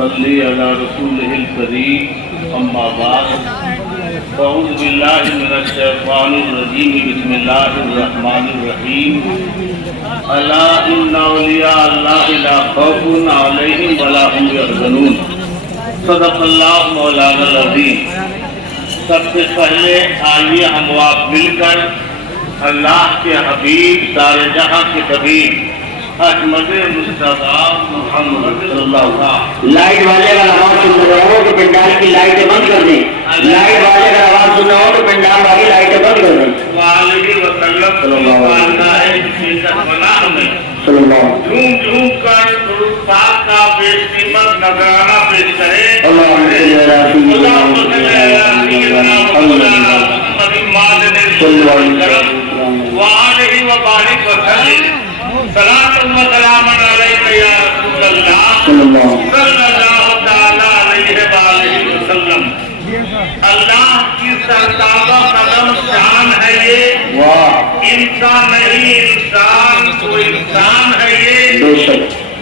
ونصلي على رسوله الكريم أما بعد أعوذ بالله من الشيطان الرجيم بسم الله الرحمن الرحيم ألا إن أولياء الله لا خوف عليهم ولا هم يحزنون صدق الله مولانا العظيم۔ سب سے پہلے آئیے ہم آپ مل کر اللہ کے حبیب سارے جہاں کے طبیب احمد مصطفیٰ محمد صلی اللہ علیہ وسلم۔ لائٹ والے کا آواز سن رہے ہو تو پنڈال کی لائٹیں بند کر دیں۔ لائٹ والے کا آواز سن رہے ہو تو پنڈال والی لائٹیں بند کر دیں۔ وعلیہ وسلم صلی اللہ علیہ وسلم جھوم جھوم کر درود پاک کا بے قیمت نذرانہ پیش کریں۔ اللہم صلی علی سیدنا محمد وعلیہ وبارک وسلم۔ صلاۃ و سلام علیک یا رسول اللہ صلی اللہ تعالی علیہ وآلہ وسلم۔ اللہ کی سرتابہ قدم شان ہے یہ، انسان نہیں انسان تو انسان ہے یہ۔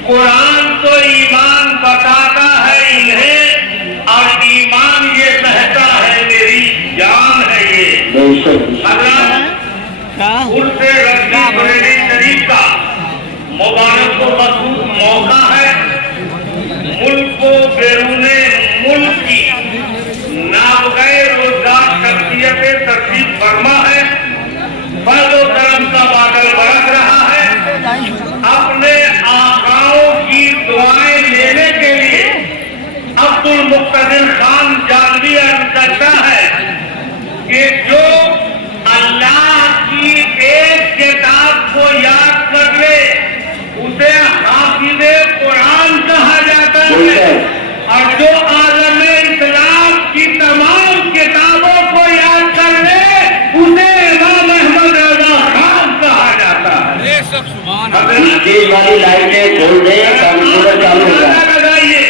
قرآن تو ایمان بتاتا ہے انہیں اور ایمان یہ کہتا ہے میری جان ہے یہ۔ حضرت عرس رضی بریلی شریف کا مبارک و مخصوص موقع ہے۔ ملک و بیرون ملک کی نابغیر روزگار شخصیتیں تشریف فرما ہے۔ فضل و کرم کا بادل برس رہا ہے۔ اپنے آقاؤں کی دعائیں لینے کے لیے عبد المقتدر خان جانوی عرض کرتا ہے کہ جو اللہ کی ایک کتاب کو یاد کر لے اسے حافظ قرآن کہا جاتا ہے، اور جو عالم اسلام کی تمام کتابوں کو یاد کر لے اسے امام احمد رضا خان کہا جاتا ہے۔ تیز والی لائٹیں کھول دیں، کمپیوٹر چالو ہو جائے۔ لگائیے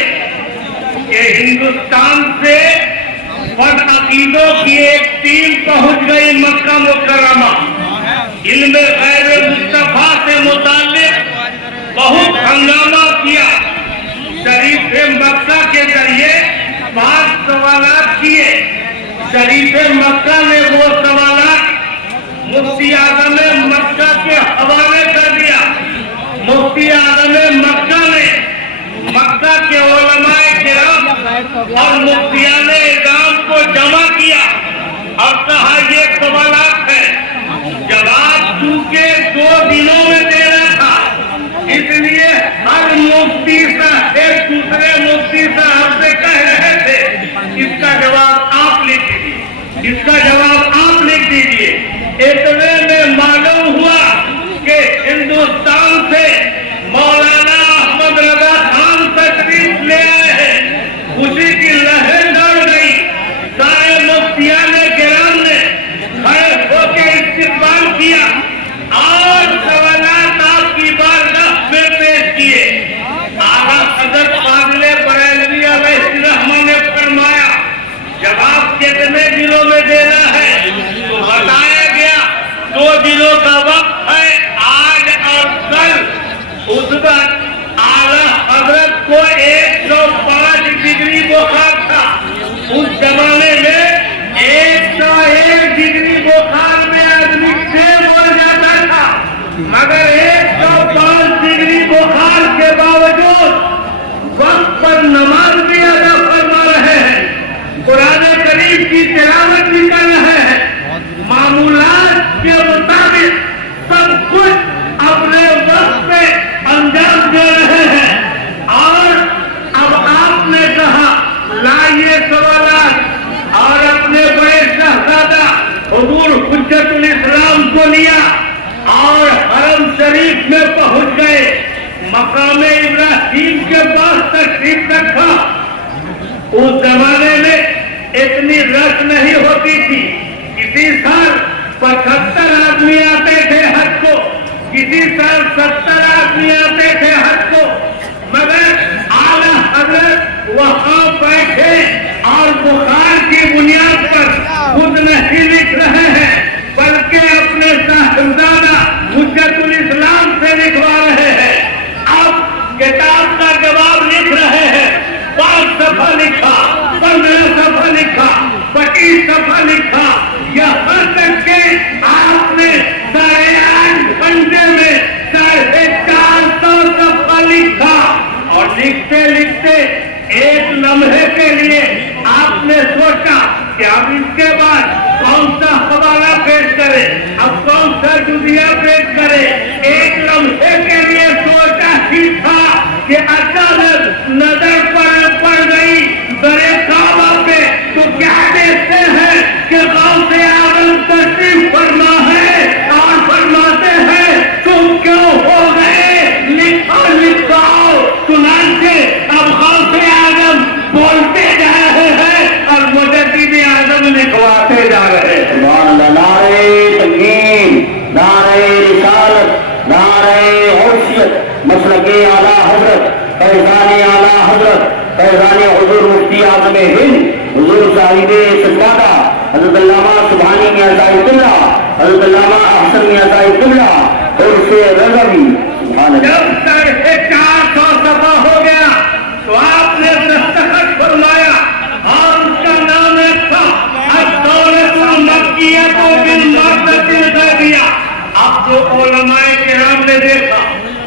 کہ ہندوستان سے فن عقیدوں کی ایک ٹیم پہنچ گئی مکہ مکرمہ۔ علم غیر مصطفیٰ سے متعلق بہت ہنگامہ کیا۔ شریف مکہ کے ذریعے 5 سوالات کیے۔ شریف مکہ نے وہ سوالات مفتی اعظم مکہ کے حوالے کر دیا۔ مفتی اعظم مکہ نے مکہ کے علماء کرام اور مفتیان اعظام کو جمع کیا اور کہا یہ سوالات ہے۔ جواب چونکہ 2 دنوں میں دینا تھا اس لیے ہر مفتی صاحب ایک دوسرے مفتی صاحب سے کہہ رہے تھے اس کا جواب آپ لکھ دیجیے، اس کا جواب آپ لکھ دیجیے۔ اتنے میں معلوم ہوا کہ ہندوستان سے مولانا احمد رضا خان تشریف لے آئے ہیں۔ خوشی کی لہر دوڑ گئی۔ سارے مفتیان کرام نے کھڑے ہو کے استقبال کیا اور سوالات آپ کی بارگاہ میں پیش کیے۔ اعلیٰ حضرت فاضل بریلوی علیہ الرحمہ نے فرمایا جواب کتنے دنوں میں دینا ہے؟ تو بتایا گیا 2 دنوں کا وقت ہے، آج اور کل۔ اس وقت اعلیٰ حضرت کو 105 ڈگری بخار تھا۔ اس زمانے میں 101 ڈگری بخار میں آدمی سے مر جاتا تھا، مگر 105 ڈگری بخار کے باوجود وقت پر نماز بھی ادا فرما رہے ہیں، قرآن کریم کی تلاوت بھی کر رہے ہیں، معمولات کے مطابق سب کچھ اپنے وقت پہ انجام دے رہے ہیں۔ اور اب آپ نے کہا لائیے سوالات، اور اپنے بڑے شہزادہ حضور حجت الاسلام کو لیا اور حرم شریف میں پہنچ گئے۔ مقام ابراہیم کے پاس تشریف رکھا۔ اس زمانے میں اتنی رش نہیں ہوتی تھی۔ کسی سال 75 آدمی آتے تھے حج کو، کسی سال 70 آدمی آتے تھے حج کو، مگر اعلیٰ حضرت وہاں بیٹھے اور بخار کی بنیاد پر خود نہیں لکھ رہے ہیں بلکہ اپنے صاحبزادہ حجت الاسلام سے لکھوا رہے ہیں۔ اب کتاب کا جواب لکھ رہے ہیں۔ लिखते एक लम्हे के लिए आपने सोचा कि अब इसके बाद कौन सा हवाला पेश करे, अब कौन सा जुजिया पेश करे। एक लम्हे के लिए सोचा ही था कि अचानक नजर पड़ गई बड़े काबा पे, तो क्या देखते हैं कि गांव से आदम तशरीफ फरमा है और फरमाते हैं तुम क्यों हो गए, लिखाओ। चुनांचे अब गांव से आदम बोलते जा रहे हैं और मुजद्दिद आजम लिखवाते जा रहे हैं। नारे तकबीर, नारे रिसालत, नारे हौसियत, मसलके आला हजरत, फैज़ाने आला हजरत, फैज़ाने हुजूर मुफ्ती आज़म हिंद, हुजूर साहिबे सज्जादा हज़रत अल्लामा सुभानी मियां साहिब किबला, हज़रत अल्लामा अहसन मियां साहिब किबला, उर्से रज़वी। जब 450 सफा हो गया तो आपने दस्तखत फरमाया और उसका नाम रखा अद-दौलतुल मक्किय्यतु बिल मर्तबतिल ग़ैबिय्या। अब जो उलमाए किराम ने देखा,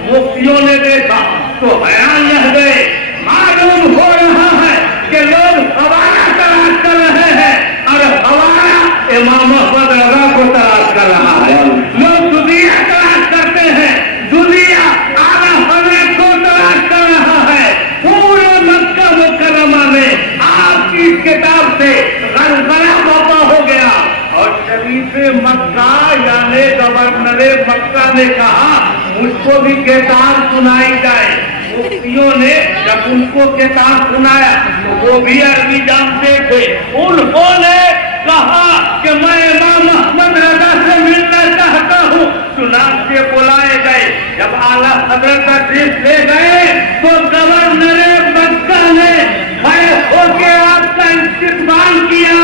मुफ्तियों ने देखा तो हैरान रह गए। मालूम हो रहा है कि लोग हवाला तलाश कर रहे हैं और हवाला इमाम अहमद रज़ा को तलाश कर रहा है। लोग दुनिया तलाश करते हैं, दुनिया आला हज़रत को तलाश कर रहा है। पूरे मक्का मुकर्रमा में आपकी किताब से गलगला बपा हो गया और शरीफ मक्का यानी गवर्नर मक्का ने कहा मुझको भी किताब सुनाई जाए। मुफ्तियों ने जब उनको किताब सुनाया तो वो भी अरबी जानते थे। उन्होंने कहा कि मैं इमाम अहमद रज़ा से मिलना चाहता हूँ। चुनांचे बुलाए गए। जब आला हज़रत तशरीफ ले गए तो गवर्नर मक्का ने खड़े होकर आपका इस्तकबाल किया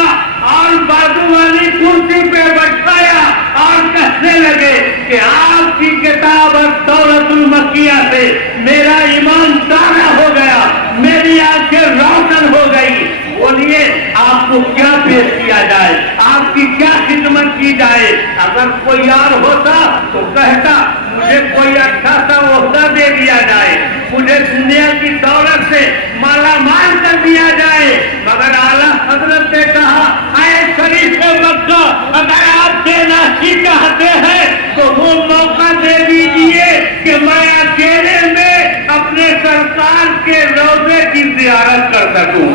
और बाजू वाली कुर्सी पे बैठाया और कहने लगे कि आपकी किताब अद-दौलतुल मक्किय्या से मेरा ईमान ताज़ा हो गया, मेरी आंखें रोशन हो गई। बोलिए आपको क्या पेश किया जाए, आपकी क्या खिदमत की जाए। अगर कोई और होता तो कहता मुझे कोई अच्छा सा ओहदा दे दिया जाए, मुझे दुनिया की दौलत से माला माल कर दिया जाए। मगर आला हज़रत ने कहा आए शरीफ मक्का, अगर आप देना ही चाहते हैं तो वो मौका दे दीजिए कि मैं अकेले में अपने सरकार के रोज़े की ज़ियारत कर सकूं।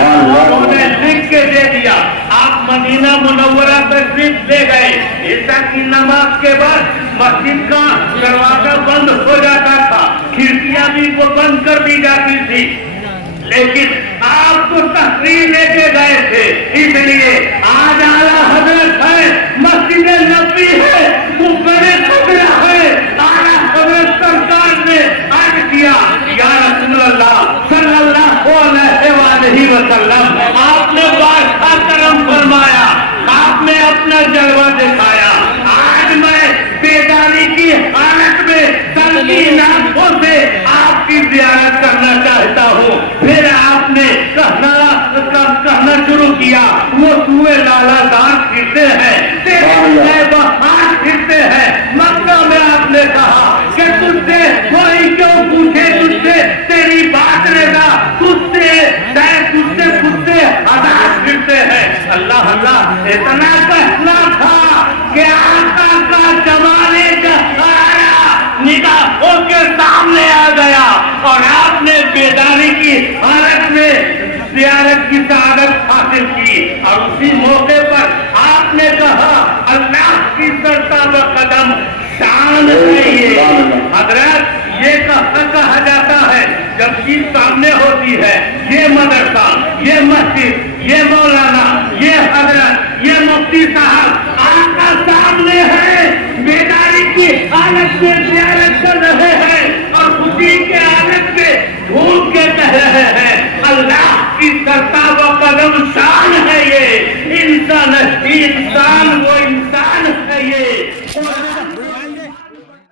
उन्होंने लिख के दे दिया। आप मदीना मुनव्वरा तशरीफ ले गए। ईशा की नमाज के बाद मस्जिद का दरवाजा बंद हो जाता था, खिड़कियां भी वो बंद कर दी जाती थी, लेकिन आप तो तहरीर लेके गए थे। इसलिए आज आला हज़रत है, मस्जिद नबी है, मुक़र्रे क़िबला है। आला हज़रत सरकार ने अर्ज़ किया या रसूलल्लाह सल्लल्लाहु अलैहि वसल्लम, आपने बादशाह करम फरमाया, आपने अपना जलवा दिखाया। आज मैं बेदारी की हालत में तलकी आंखों से आपकी ज़ियारत करना चाहता हूँ। फिर आपने कहना शुरू किया, वो सूए लालादार फिरते हैं, तेरे बहार फिरते हैं। मक्का में आपने कहा कि तुझसे कोई क्यों पूछे, तुझसे तेरी बात रहेगा, तुझसे कुत्ते आजाद फिरते हैं। अल्लाह अल्लाह, इतना कहना था कि आका का जमाने का सारा निगाहों के सामने आ गया और आपने बेदारी की हालत में ज़ियारत की सआदत हासिल की। और उसी मौके पर आपने कहा अल्लाह की सरता व कदम शान है। ये हजरत ये कहा जाता है जब चीज सामने होती है, ये मदरसा, ये मस्जिद, ये मौलाना, ये हजरत, ये मुफ्ती साहब आपका सामने है, बेदारी की हालत में